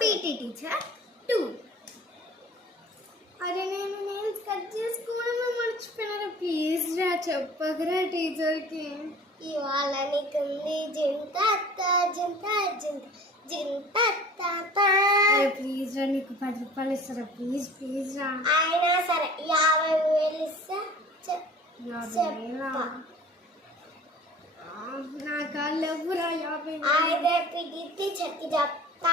PT teacher 2. అరే నేను nails cut చేసుకోవడం మర్చిపోయినా, ప్లీజ్ రా చెప్పగరా టీచర్కి. ఇవాళ నీకుంది జింత జింత జింత జింత. ప్లీజ్ రా, నీకు 10 రూపాయలు ఇస్తారా? ప్లీజ్ ప్లీజ్ రా. అయినా సరే 50,000 ఇస్తా. 50,000 నా కాళ్ళు ఎవరా 50,000? అయితే పీటీ టీచర్కి చెప్తా.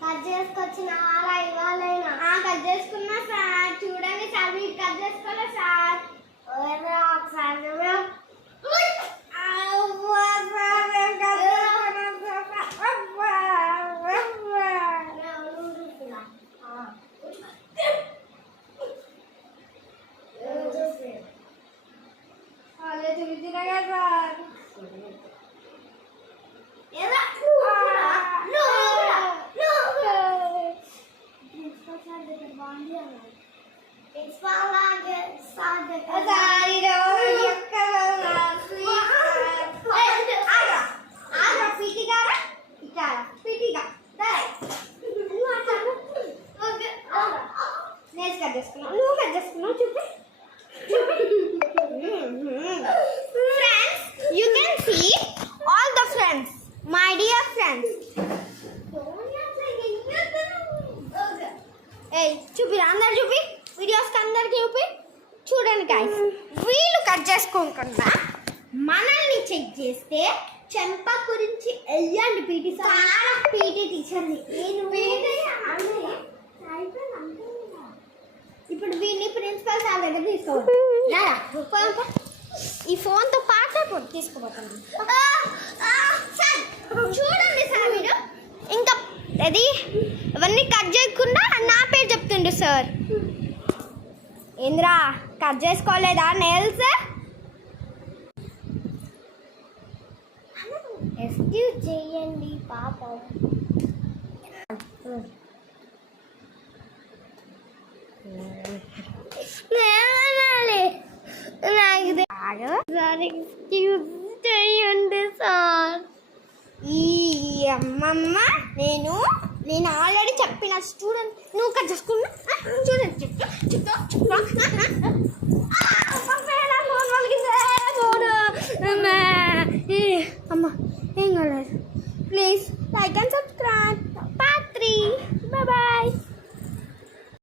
కట్ చేసుకొచ్చిన వాళ్ళ ఇవ్వాలైనా కట్ చేసుకున్నా సార్. చూడండి సార్, మీరు కట్ చేసుకోలే సార్. ఒకసారి తినగా సార్. నువ్వు కట్ చేసుకున్నావు చూపి. Friends, you can see all the friends, my dear friends. Hey, చూపి అందరు చూపి, వీడియోస్ అందరికి చూపి. చూడండి గైస్, వీళ్ళు కట్ చేసుకోకుండా మనల్ని చెక్ చేస్తే చెంప గురించి వెళ్ళండి పీటీ సార్. పీటీ టీచర్ని ఇప్పుడు వీళ్ళని ప్రిన్సిపల్ సార్ దగ్గర తీసుకోవాలి. ఈ ఫోన్తో పాటు తీసుకుపోతాను. సార్ చూడండి సార్, మీరు ఇంకా అది అవన్నీ కట్ చేయకుండా నా పేరు చెప్తుండ్రు సార్. ఏంద్రా కట్ చేసుకోలేదా నెయిల్స్? ఎక్స్క్యూజ్ చేయండి పాపం. చేయండి సార్. ఈ అమ్మమ్మ నేను ఆల్రెడీ చెప్పిన స్టూడెంట్ నువ్వు కట్ చేసుకున్నా. చూడండి చెప్తా